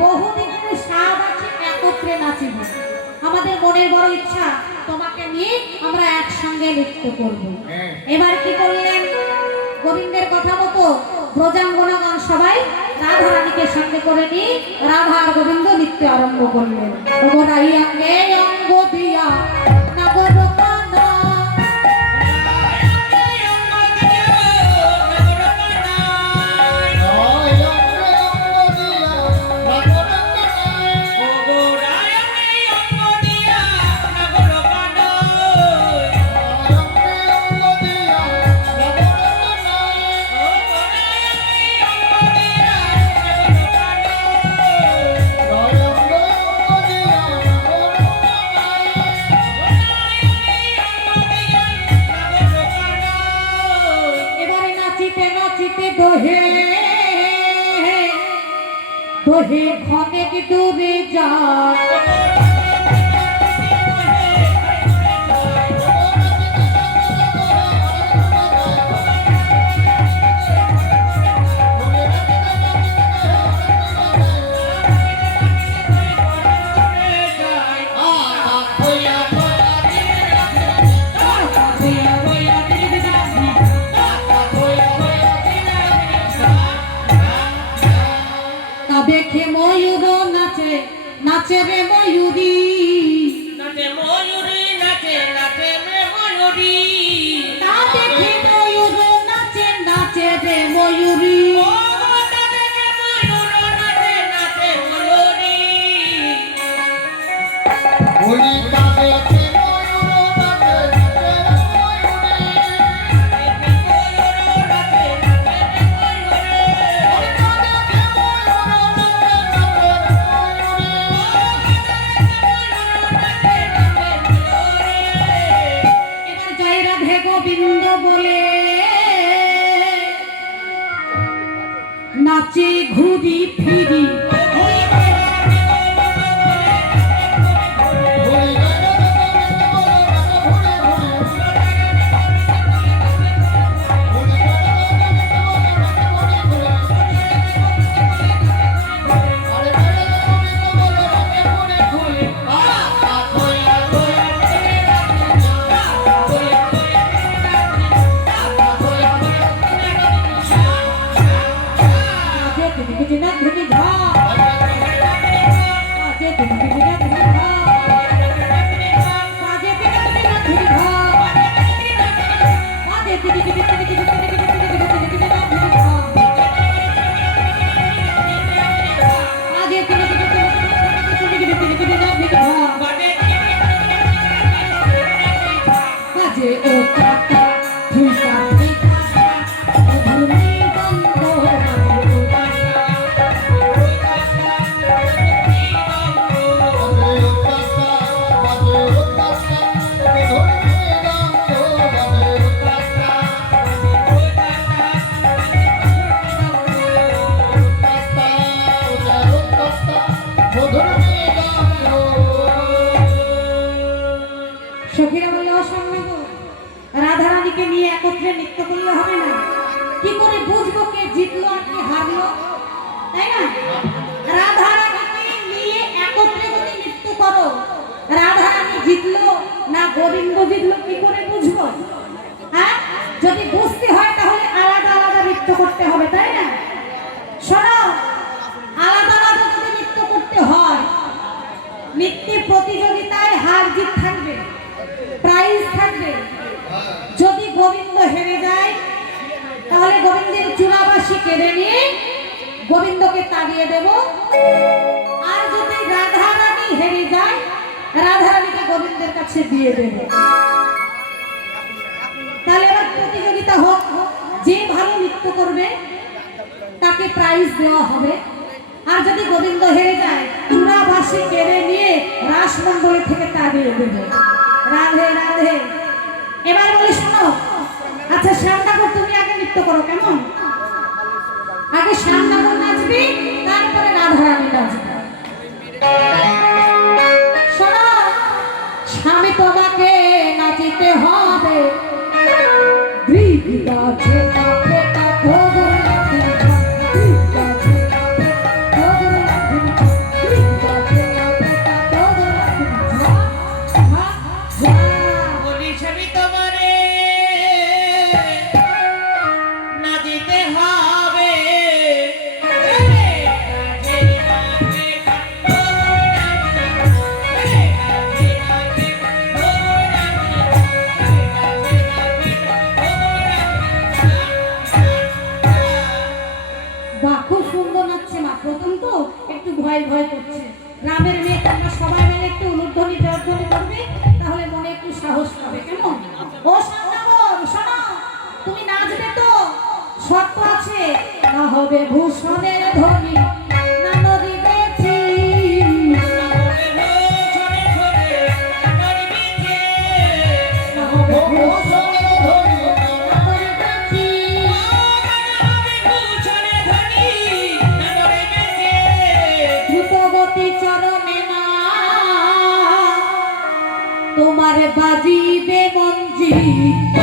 বহুদিনের স্বাদ আছে, একত্রে নাচিব। আমাদের মনের বড় ইচ্ছা তোমাকে নিয়ে আমরা একসঙ্গে নৃত্য করব। এবার কি করলেন, গোবিন্দের কথা মতো ব্রজাঙ্গনাগণ সবাই রাধা রানীকে সঙ্গে করে নিয়ে রাধা আর গোবিন্দ নৃত্য আরম্ভ করলেন। ওরাই অঙ্গে অঙ্গ দিয়া নগর কানা, দোহে দোহে ক্ষণিক দূরে যায়। দেখে ময়ূর নাচে নাচে রে ময়ূরী, নাচে ময়ূরী, নাচে নাচে রে ময়ূরী। তা দেখে ময়ূর নাচে নাচে রে ময়ূরী, দেখে ময়ূর নাচে নাচে ময়ূরী। গোবিন্দ বলে নাচে ঘুরি ফিরি, সখীরা বলে অসম্ভব, রাধা রানীকে নিয়ে একত্রে নৃত্য করলে হবে না। কি করে বুঝবো কে জিতলো আর কে হারলো, তাই না? রাধা রানীকে নিয়ে একত্রে যদি নৃত্য করো, রাধা রানী জিতলো না গোবিন্দ জিতলো, কি করে বুঝবো? হ্যাঁ, যদি বুঝতে হয় তাহলে আলাদা আলাদা নৃত্য করতে হবে, তাই না? শোনো, আলাদা আলাদা যদি নৃত্য করতে হয়, নৃত্য প্রতিযোগিতায় হার জিত থাকবে, প্রাইজ থাকবে। যদি গোবিন্দ হেরে যায় তাহলে গোবিন্দের চূড়াবাসী কেড়ে নিয়ে গোবিন্দকে তাড়িয়ে দেব। আর যদি রাধা রানী হেরে যায়, রাধা রানীকে গোবিন্দের কাছে দিয়ে দেব। তাহলে এবার প্রতিযোগিতা হোক, যে ভালো নৃত্য করবে তাকে প্রাইজ দেওয়া হবে। আর যদি গোবিন্দ হেরে যায়, চূড়াবাসী কেড়ে নিয়ে রাসমণ্ডলী থেকে তাড়িয়ে দেব। রাধে রাধে। এবার বলি শোনো, আচ্ছা শ্যামনগর তুমি আগে নৃত্য করো, কেমন? আগে শ্যামনগর নাচবি, তারপরে রাধা রানী নাচবে। শোনো, স্বামী তোমাকে নাচিতে হবে, ভয় ভয় করছে। গ্রামের মেয়ে তোমরা সবাই মিলে একটু উলুধ্বনি জয়ধ্বনি করবে, তাহলে মনে একটু সাহস পাবে। কেমন? ও সান্নাগর শোনো, তুমি নাচবে তো? শর্ত আছে, না হবে ভূষণের ধ্বনি, না নদীতে চিন, না হবে ভূষণের ধ্বনি, না নদীতে চিন। দ্রুতগতি চরণে না তোমার বাজিবে মঞ্জিত,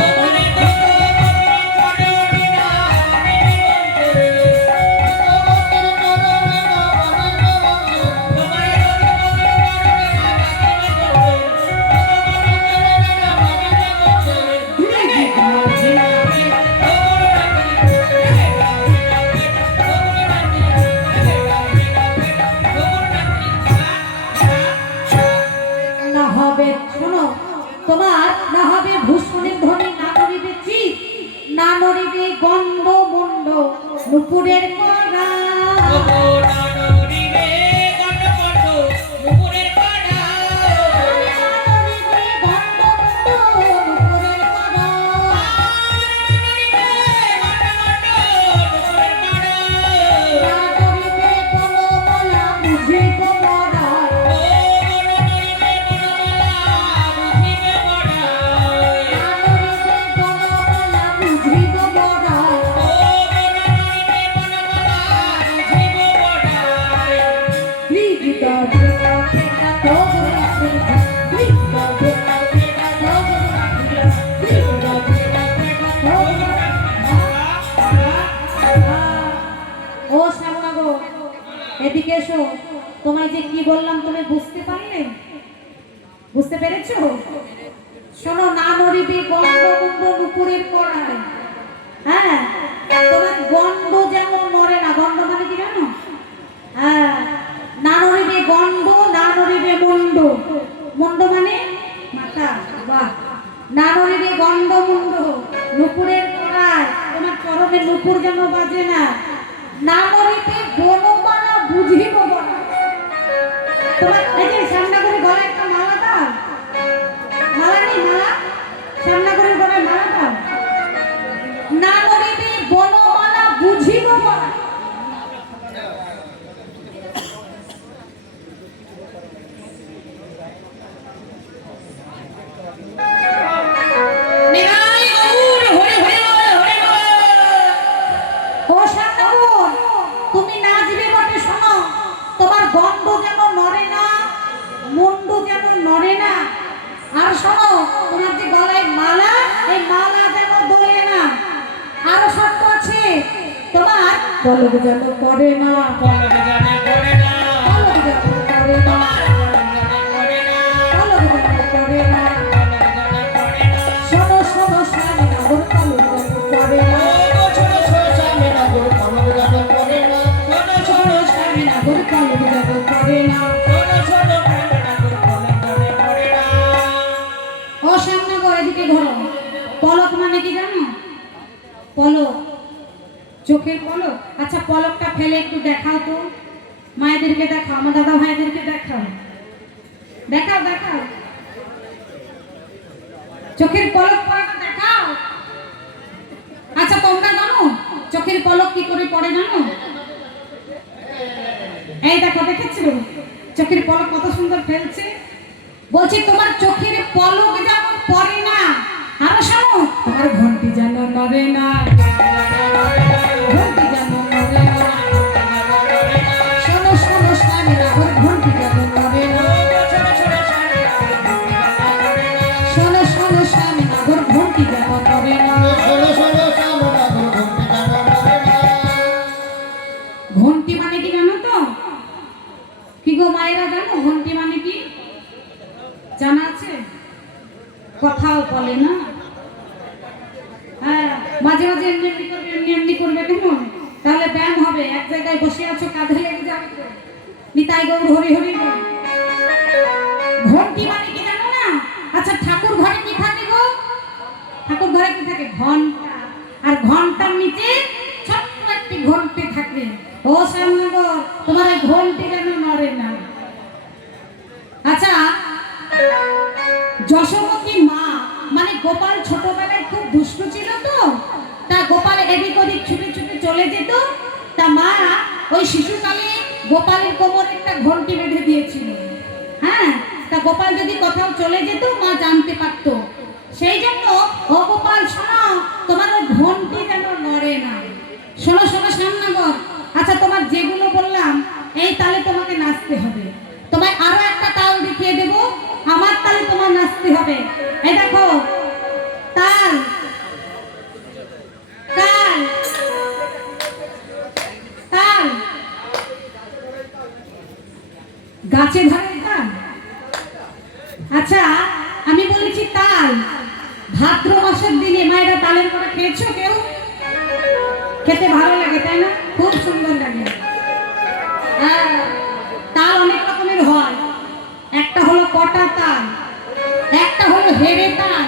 না হবে শোনো, তোমার না হবে ভূষণের ধ্বনি, না নড়িবে চিত, না নড়িবে গন্ধ মন্ড নুপুরের কড়া, নড়িবে গন্ধ মন্ড নুপুরের কড়া, না নড়িবে বনমালা বুঝিব মরা, ও শ্যামনগর এদিকে এসো। তোমায় যে কি বললাম তুমি বুঝতে পারলে? বুঝতে পেরেছো? শোনো, না নড়িবে গন্ধ গন্ধ নুপুরের কড়ায়। হ্যাঁ, তোমার গন্ধ যেমন নড়ে না। গন্ধ মানে কি জানো? হ্যাঁ, না নড়িবে গন্ধ, না নড়িবে মন্ড। মন্ড মানে মাথা। বাহ। না নড়িবে গন্ধ মন্ড নুপুরের কড়ায়, তোমার চরণে নুপুর যেন বাজে না। না নড়িবে বনমালা বুঝিব বনা। তোমার এই যে শ্যামনগরের গলায় একটা মালা দাও। মালা নেই? মালা শ্যামনগরের গলায় মালা দাও। না নড়িবে বনমালা বুঝিব বনা। ও শ্যামনগর, তুমি নাচবে বটে, শোনো, তোমার গন্ধ যেন নড়ে না, মুন্ডু যেন নড়ে না। আর শোনো, তোমার যে গলায় মালা, এই মালা যেন দোলে না। আরো শর্ত আছে, তোমার পলক যেন পড়ে না, পলক যেন পড়ে না, পলক যেন পড়ে না। শোনো শোনো শ্যামনগর, পলক যেন পড়ে না, শোনো শ্যামনগর, পলক যেন পড়ে না। ও শ্যামনগর এদিকে ঘোরো। পলক মানে কি জানো? পলক, চোখের পলক। আচ্ছা, পলকটা ফেলে একটু দেখাও তো, মায়েদেরকে দেখাও, আমার দাদা ভাইদেরকে দেখাও, দেখাও দেখাও, চোখের পলক পড়াটা দেখাও। আচ্ছা, তোমরা জানো চোখের পলক কি করে পড়ে জানো? এই দেখো, দেখেছো চোখের পলক কত সুন্দর ফেলছে। বলছি তোমার চোখের পলক যেমন পড়ে না, আরো শোনো, তোমার ঘন্টি যেন নড়ে না, ঘন্টি যেন নড়ে না। শোনো শোনো শ্যামনগর, ঘন্টি যেন নড়ে না, শোনো শোনো শ্যামনগর, ঘন্টি যেন নড়ে না। ঘন্টি মানে কি জানো তো? কি গো মায়েরা, জানো ঘন্টি মানে কি? জানা আছে? কথাও বলে না। হ্যাঁ, মাঝে মাঝে এমনি এমনি করবে, এমনি এমনি করবে, কেমন? তাহলে ব্যায়াম হবে। এক জায়গায় বসে আছো, কাঁধে লেগে যাবে। নিতাই গৌর হরি হরি বল। ঘন্টি মানে কি জানো না? আচ্ছা, ঠাকুর ঘরে কি থাকে গো? ঠাকুর ঘরে কি থাকে? ঘন্টা। আর ঘন্টার নিচে ছোট্ট একটি ঘন্টি থাকে। ও শ্যামনগর, তোমার এই ঘন্টি যেন গোপাল ছোটবেলায় খুব দুষ্টু ছিল তো, তা গোপাল এদিক ওদিক ছুটে ছুটে চলে যেত। তা মা ওই শিশুকালে গোপালের কোমরে একটা ঘন্টি বেঁধে দিয়েছিল। হ্যাঁ, তা গোপাল যদি কোথাও চলে যেত মা জানতে পারত। সেই জন্য ও গোপাল শোনো, তোমার ওই ঘন্টি যেন নড়ে না। শোনো শোনো শ্যামনগর, আচ্ছা তোমার যেগুলো বললাম এই তালে তোমাকে নাচতে হবে। তোমায় আরো একটা তাল দেখিয়ে দেব, আমার তালে তোমার নাচতে হবে। এই দেখো তাল, তাল, তাল, গাছে ধরে তাল। আচ্ছা আমি বলেছি তাল। ভাদ্র মাসের দিনে মায়েরা তালের করে খেয়েছো কেউ? খেতে ভালো লাগে তাই না? খুব সুন্দর লাগে। তাল অনেক রকমের হয়। একটা হলো কটা তাল, একটা হলো হেড়ে তাল,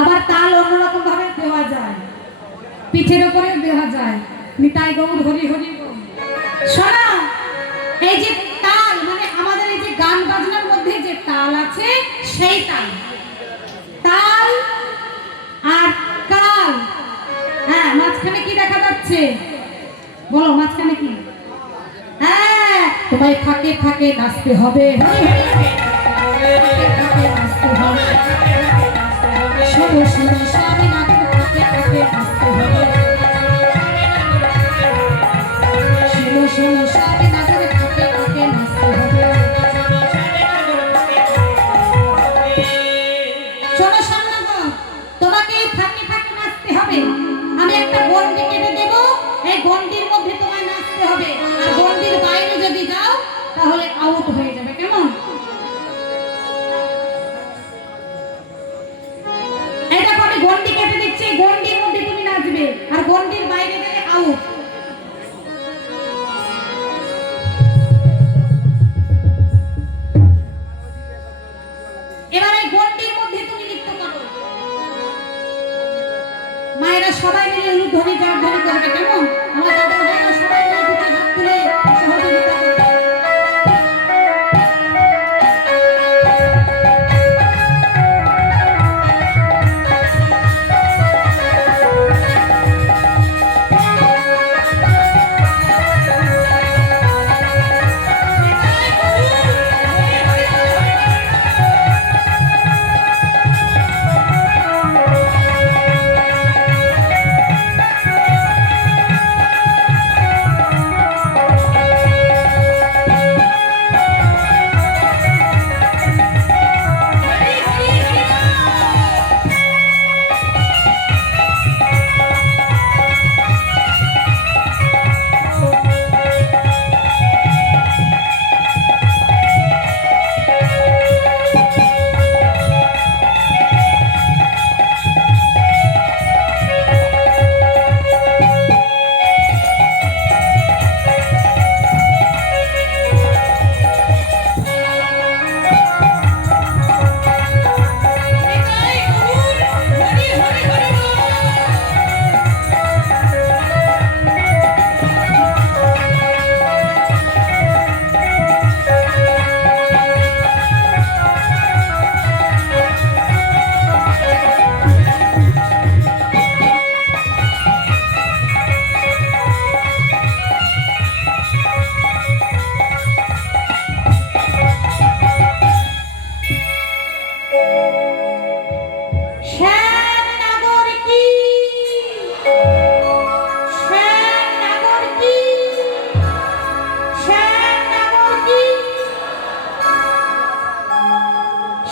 আবার তাল অন্যরকম ভাবে দেওয়া যায়, পিঠের উপরেও দেওয়া যায়। নিতাই গৌর হরি হরি বল। শোনা, এই যে তাল মানে আমাদের এই যে গান বাজনার মধ্যে যে তাল আছে সেই তাল। তাল আর কাল। হ্যাঁ, মাঝখানে কি দেখা যাচ্ছে বলো? মাঝখানে কি? হ্যাঁ, তোমায় ফাঁকে ফাঁকে নাচতে হবে, শোনো শোনো স্বামী নাগর ফাঁকে ফাঁকে নাচতে হবে, শোনো শোনো স্বামী নাগর ফাঁকে ফাঁকে নাচতে হবে। শোনো শ্যামনগর, তোমাকে ফাঁকে ফাঁকে নাচতে হবে। আমি একটা গন্ডি কেটে দেব, এই গন্ডির মধ্যে তোমায় নাচতে হবে। আর গন্ডির বাইরে যদি যাও তাহলে আউট হয়ে যাবে। কেমন? এই দেখো আমি গন্ডি কেটে দিচ্ছি, গন্ডির মধ্যে তুমি নাচবে, আর গন্ডির বাইরে গেলে আউট। এবার এই গন্ডির মধ্যে তুমি নৃত্য করো। মায়েরা সবাই মিলে উলুধ্বনি জয়ধ্বনি করবে। কেমন? আমার দাদা ভাইরা সবাই মিলে দুটো হাত তুলে সহযোগিতা করবে।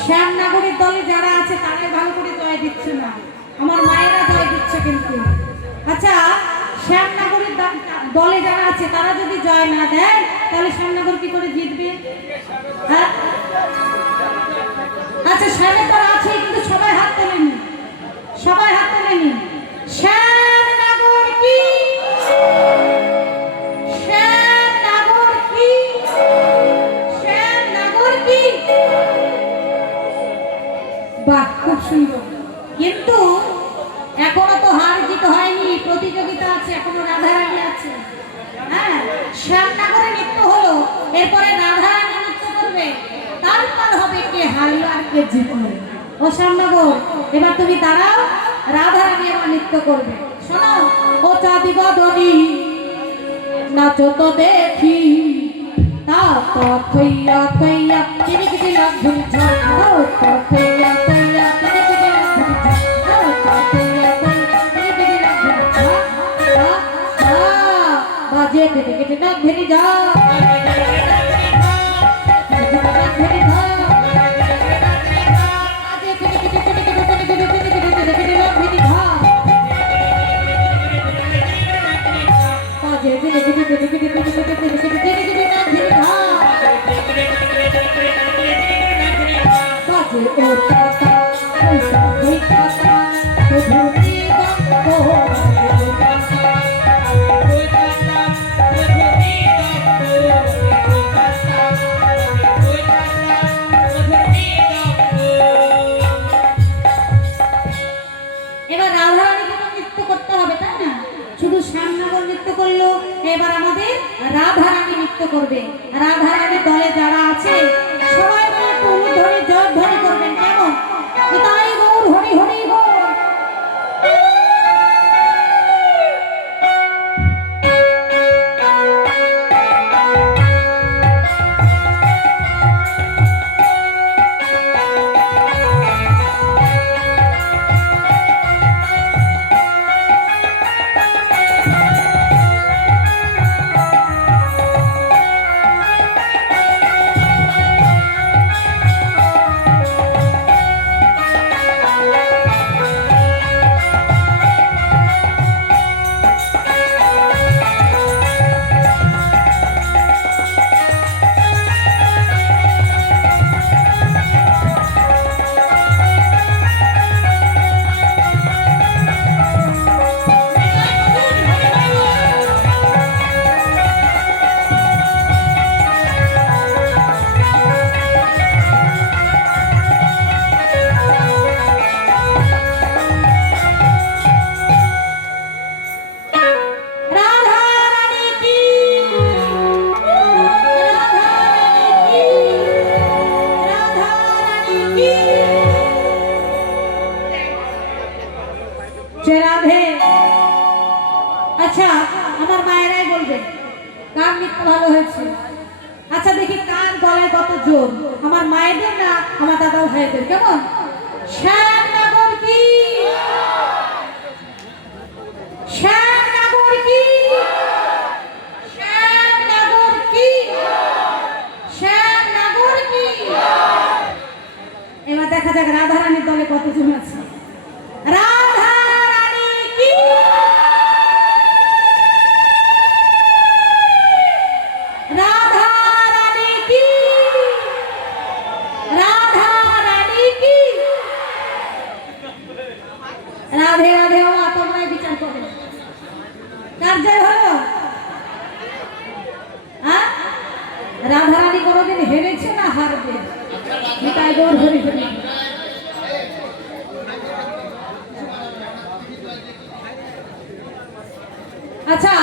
শ্যামনগরের দলে যারা আছে তারাই ভালো করে জয় দিচ্ছে না, আমার মায়েরা জয় দিচ্ছে কিন্তু। আচ্ছা, শ্যামনগরের দলে যারা আছে তারা যদি জয় না দেয় তাহলে শ্যামনগর কি করে জিতবে? হ্যাঁ, আচ্ছা শ্যামনগর আছে কিন্তু সবাই হাত তোলেনি, সবাই হাত তোলেনি। শ্যামনগর কি, শ্যামনগর কি, শ্যামনগর কি। বাহ, খুব সুন্দর। কিন্তু এখনো তো হার জিত হয়নি, প্রতিযোগিতা আছে, এখনো রাধারানী আছে। হ্যাঁ, শ্যামনগরে নৃত্য হলো, এরপরে রাধারানী নৃত্য করবে, তারপর হবে কে হারলো আর কে জিতলো। ও শ্যামনগর, এবার তুমি দাঁড়াও, রাধারানী আমার নৃত্য করবে। শোনো, ও চাঁদি বদনি নাচো তো দেখি, তা তো থইয়া থইয়া কিনি কিনি লাগধুন ঝড়, ও তো থইয়া থইয়া কিনি কিনি লাগধুন ঝড়, ও তো থইয়া থইয়া কিনি কিনি লাগধুন ঝড়, বাজে কিনি কিনি লাগধুন ঝড়, এবার রাধারানীকে তো নৃত্য করতে হবে, তাই না? শুধু শ্যামনগর নৃত্য করলো, এবার আমাদের রাধারানী নৃত্য করবে। রাধারানীর দলে যারা আছে সবাই মিলে গৌর ধরে জয় ধ্বনি করবেন। কেমন? তাই গৌর হরি হরি গৌর। রাধে। আচ্ছা, আমার মায়েরাই বলবে কার নৃত্য ভালো হয়েছে। আচ্ছা দেখি কার গলায় কত জোর, আমার মায়েদের না আমার দাদা ভাইদের। কেমন? শ্যামনগর কি, শ্যামনগর কি, শ্যামনগর কি, শ্যামনগর কি। এবার দেখা যাক রাধারানীর দলে কতজন আছে। রাধারানী কি, রাধারানী কি, রাধারানী কি। রাধে রাধে। ও তোমরাই বিচার করবে কার জয় হলো। রাধারানী কোনোদিন হেরেছে না হারবে? তাই গৌর হরি হরি। আচ্ছা,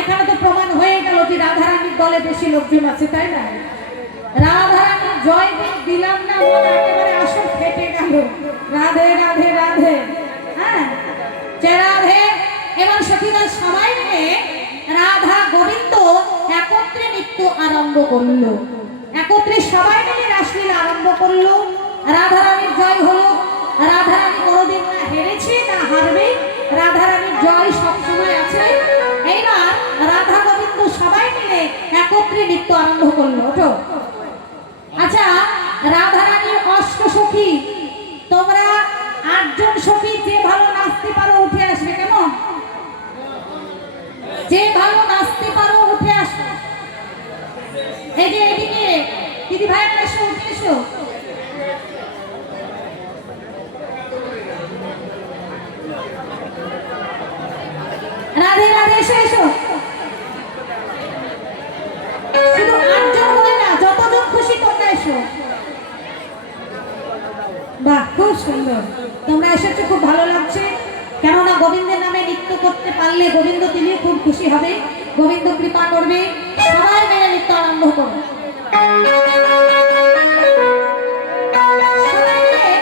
এখানে তো প্রমাণ হয়ে গেল যে রাধারানীর দলে বেশি লোকজন আছে, তাই না? রাধারানীর জয় দিলাম না বলে একেবারে আসর ফেটে গেল। রাধে রাধে রাধে। হ্যাঁ, রাধে। এবার সখীরা সবাই মিলে রাধা গোবিন্দ একত্রে নৃত্য আরম্ভ করলো, একত্রে সবাই মিলে রাসলীলা আরম্ভ করলো। রাধারানীর জয় হলো। রাধারানী কোনোদিন না হেরেছে না হারবে, রাধারানীর জয় সবসময় আছে। এইবার রাধা গোবিন্দ সবাই মিলে একত্রে নৃত্য আরম্ভ করলো। তো আচ্ছা, রাধারানীর অষ্ট সখী, তোমরা 8 জন সখী যে ভালো নাচতে পারো উঠে আসবে। কেমন? যে ভালো নাচতে পারো উঠে আসো। এই যে এদিকে দিদি ভাইয়েরা এসো, উঠে এসো। রাধে রাধে। এসো এসো। শুধু 8 জন বলে না, যতজন খুশি তোমরা এসো। বাহ, খুব সুন্দর। তোমরা এসেছো, খুব ভালো লাগছে। কেননা গোবিন্দের নামে নৃত্য করতে পারলে গোবিন্দ তিনি খুব খুশি হবে, গোবিন্দ কৃপা করবে। সবাই মিলে নৃত্য আরম্ভ করো। সবাই মিলে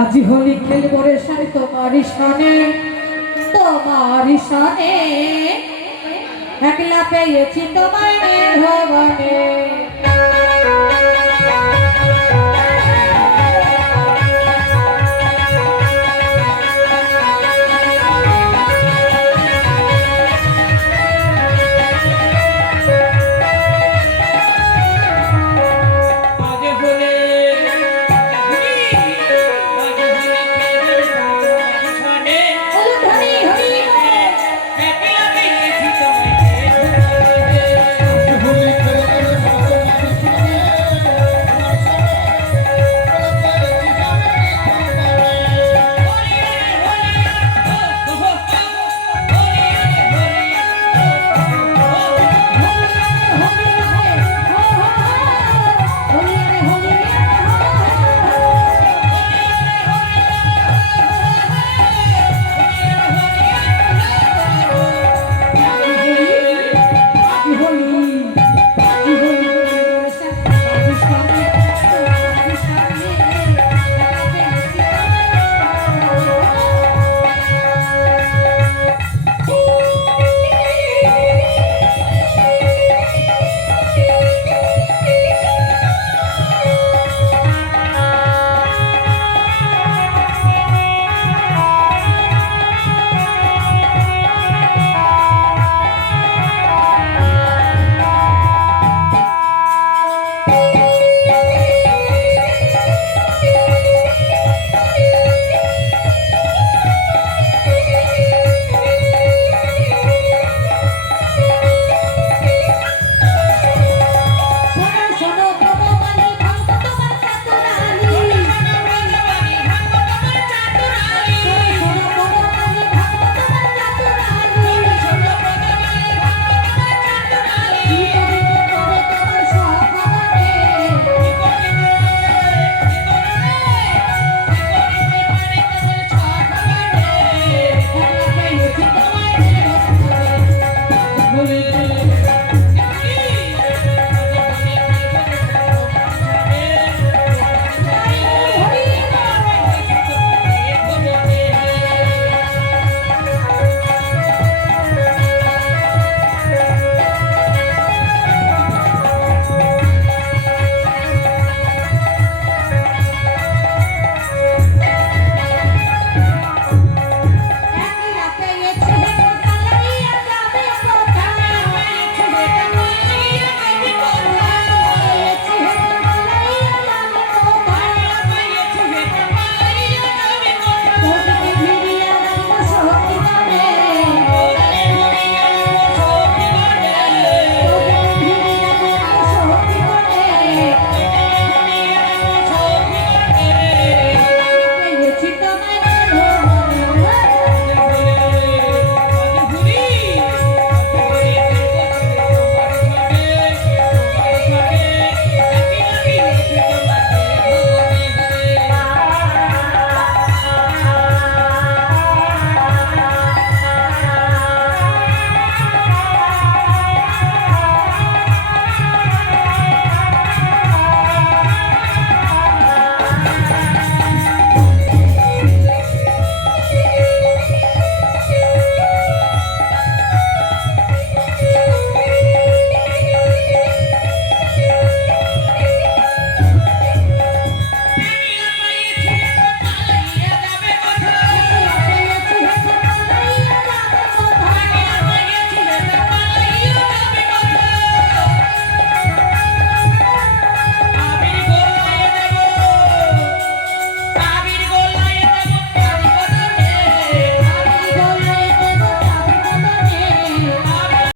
আজ হোলি খেলবো রে সারে তোমারই সনে, তোমারই সনে, একলা পেয়েছি তোমায় ভবনে।